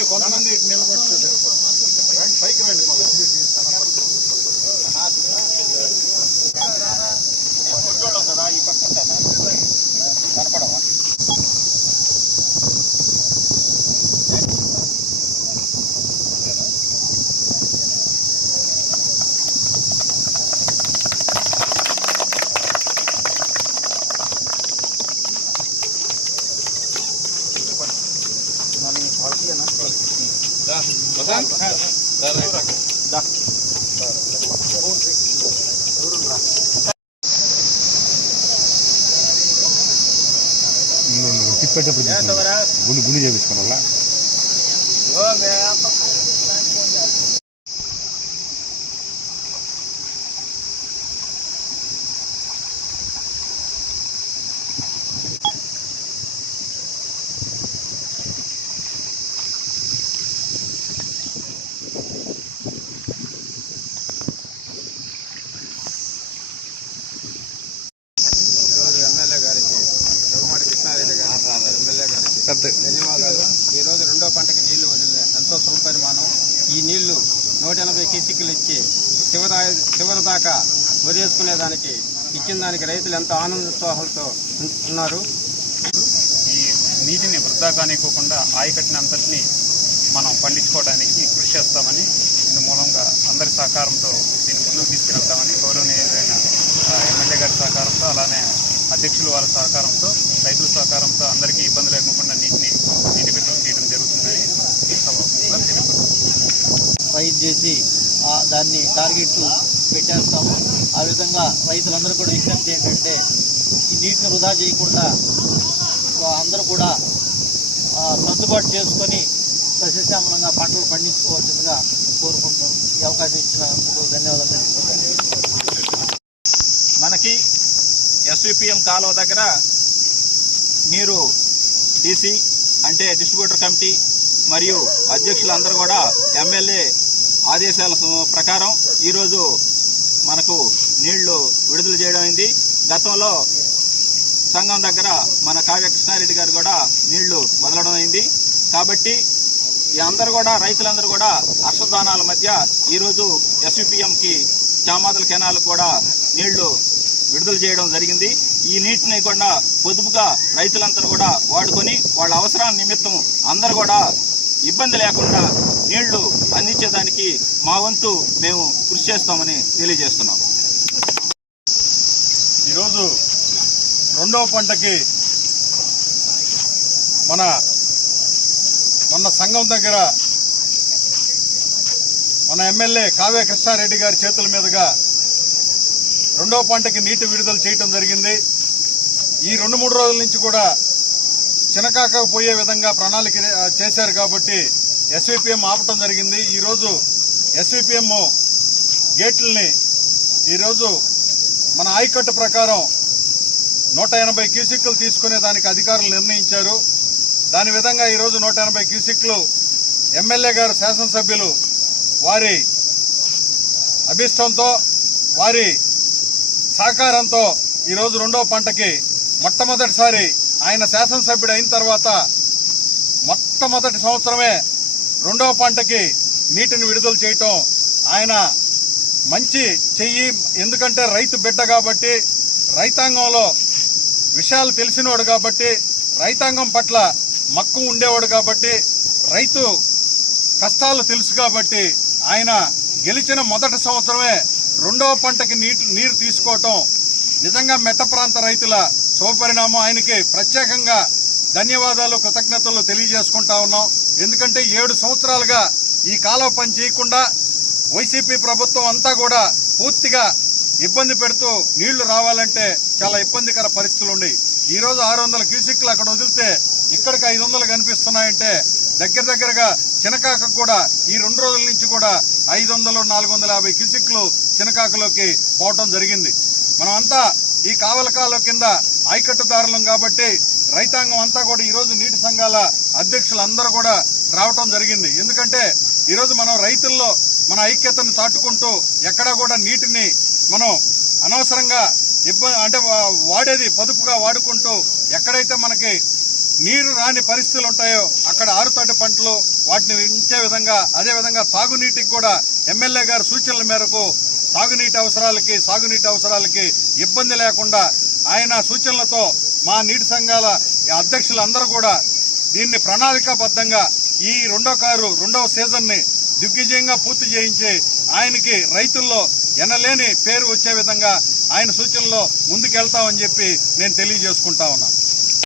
రండి కొంతమంది ఇటు నిలబడుతుంది రండి పైకి రండి కదా ఈ పక్క కనపడవా తిప్పేటప్పుడు గుండు గుండు చేపించుకున్న వాళ్ళ ఎమ్మెల్యే గారికి జగమాటి కృష్ణారెడ్డి గారికి ఎమ్మెల్యే గారికి ధన్యవాదాలు. ఈ రోజు రెండో పంటకి నీళ్ళు వదిలిన ఎంతో సుపరిమాణం. ఈ నీళ్ళు నూట ఎనభై కిసిక్కులు ఇచ్చి చివరి చివరి దాకా వదిలేసుకునే దానికి ఇచ్చిన దానికి రైతులు ఎంతో ఆనందోత్సాహాలతో ఉన్నారు. ఈ నీటిని వృధా కానివ్వకుండా ఆయకట్టినంతటిని మనం పండించుకోవడానికి కృషి చేస్తామని ఇందు మూలంగా అందరి సహకారంతో దీన్ని ముందుకు తీసుకెళ్తామని గౌరవనీయులైన ఎమ్మెల్యే గారి సహకారంతో అలానే అధ్యక్షుల వారి సహకారంతో అందరికీ ఇబ్బంది లేకుండా నీటిని నీటి బిడ్డలు తీయడం జరుగుతుందని సభాముఖంగా తెలియపరుస్తున్నాను. చేసి దాన్ని టార్గెట్ పెట్టేస్తాము ఆ విధంగా రైతులందరూ కూడా విజ్ఞప్తి ఏంటంటే ఈ నీటిని వృధా చేయకుండా అందరూ కూడా సర్దుబాటు చేసుకొని సస్యశ్యామలంగా పంటలు పండించుకోవాల్సిందిగా కోరుకుంటూ ఈ అవకాశం ఇచ్చిన ధన్యవాదాలు మనకి ఎస్విపిఎం కాలువ దగ్గర మీరు డీసీ అంటే డిస్ట్రిబ్యూటర్ కమిటీ మరియు అధ్యక్షులందరూ కూడా ఎమ్మెల్యే ఆదేశాల ప్రకారం ఈరోజు మనకు నీళ్ళు విడుదల చేయడం అయింది. గతంలో సంఘం దగ్గర మన కావ్య కృష్ణారెడ్డి గారు కూడా నీళ్ళు వదలడం అయింది. కాబట్టి ఈ అందరూ కూడా రైతులందరూ కూడా హర్షదానాల మధ్య ఈరోజు ఎస్విపిఎంకి చామాదల కెనాలకు కూడా నీళ్ళు విడుదల చేయడం జరిగింది. ఈ నీటిని కూడా పొదుపుగా రైతులందరూ కూడా వాడుకొని వాళ్ళ అవసరాల నిమిత్తం అందరూ కూడా ఇబ్బంది లేకుండా నీళ్ళు అందించేదానికి మా వంతు మేము కృషి చేస్తామని తెలియజేస్తున్నాం. ఈరోజు రెండవ పంటకి మన మొన్న సంఘం దగ్గర మన ఎమ్మెల్యే కావ్య కృష్ణారెడ్డి గారి చేతుల మీదుగా రెండవ పంటకి నీటి విడుదల చేయటం జరిగింది. ఈ రెండు మూడు రోజుల నుంచి కూడా చినకాక పోయే విధంగా ప్రణాళిక చేశారు కాబట్టి ఎస్విపిఎం ఆపటం జరిగింది. ఈరోజు ఎస్విపిఎం గేట్లని ఈరోజు మన ఆయకట్టు ప్రకారం నూట ఎనభై క్యూసిక్లు తీసుకునే దానికి అధికారులు నిర్ణయించారు. దాని విధంగా ఈరోజు నూట ఎనభై క్యూసిక్లు ఎమ్మెల్యే గారు శాసనసభ్యులు వారి అభిష్టంతో వారి సహకారంతో ఈరోజు రెండో పంటకి మొట్టమొదటిసారి ఆయన శాసనసభ్యుడు అయిన తర్వాత మొట్టమొదటి సంవత్సరమే రెండవ పంటకి నీటిని విడుదల చేయటం ఆయన మంచి చెయ్యి ఎందుకంటే రైతు బిడ్డ కాబట్టి రైతాంగంలో విషయాలు తెలిసినవాడు కాబట్టి రైతాంగం పట్ల మక్కువ ఉండేవాడు కాబట్టి రైతు కష్టాలు తెలుసు కాబట్టి ఆయన గెలిచిన మొదటి సంవత్సరమే రెండవ పంటకి నీటి నీరు తీసుకోవటం నిజంగా మెట్ట ప్రాంత రైతుల శుభపరిణామం ఆయనకి. ప్రత్యేకంగా ధన్యవాదాలు కృతజ్ఞతలు తెలియజేసుకుంటా ఉన్నాం. ఎందుకంటే ఏడు సంవత్సరాలుగా ఈ కాలువ పని చేయకుండా వైసీపీ ప్రభుత్వం అంతా కూడా పూర్తిగా ఇబ్బంది పెడుతూ నీళ్ళు రావాలంటే చాలా ఇబ్బందికర పరిస్థితులు ఉన్నాయి. ఈ రోజు ఆరు వందల క్యూసిక్లు అక్కడ వదిలితే ఇక్కడికి ఐదు వందలు కనిపిస్తున్నాయంటే దగ్గర దగ్గరగా చినకాక కూడా ఈ రెండు రోజుల నుంచి కూడా ఐదు వందలు నాలుగు వందల యాభై క్యూసిక్లు చినకాకలోకి పోవటం జరిగింది. మనమంతా ఈ కావల కాలువ కింద ఐకట్టుదారులం కాబట్టి రైతాంగం అంతా కూడా ఈరోజు నీటి సంఘాల అధ్యక్షులు అందరూ కూడా రావటం జరిగింది. ఎందుకంటే ఈరోజు మనం రైతుల్లో మన ఐక్యతను చాటుకుంటూ ఎక్కడా కూడా నీటిని మనం అనవసరంగా ఇబ్బంది అంటే వా- వాడేది పొదుపుగా వాడుకుంటూ ఎక్కడైతే మనకి నీరు రాని పరిస్థితులు ఉంటాయో అక్కడ ఆరుతడి పంటలు వాటిని ఉంచే విధంగా అదే విధంగా తాగునీటికి కూడా ఎమ్మెల్యే గారి సూచనల మేరకు తాగునీటి అవసరాలకి సాగునీటి అవసరాలకి ఇబ్బంది లేకుండా ఆయన సూచనలతో మా నీటి సంఘాల అధ్యక్షులందరూ కూడా దీన్ని ప్రణాళికాబద్ధంగా ఈ రెండో కారు రెండవ సీజన్ని దిగ్విజయంగా పూర్తి చేయించి ఆయనకి రైతుల్లో ఎనలేని పేరు వచ్చే విధంగా ఆయన సూచనలో ముందుకెళ్తామని చెప్పి నేను తెలియజేసుకుంటా ఉన్నాను.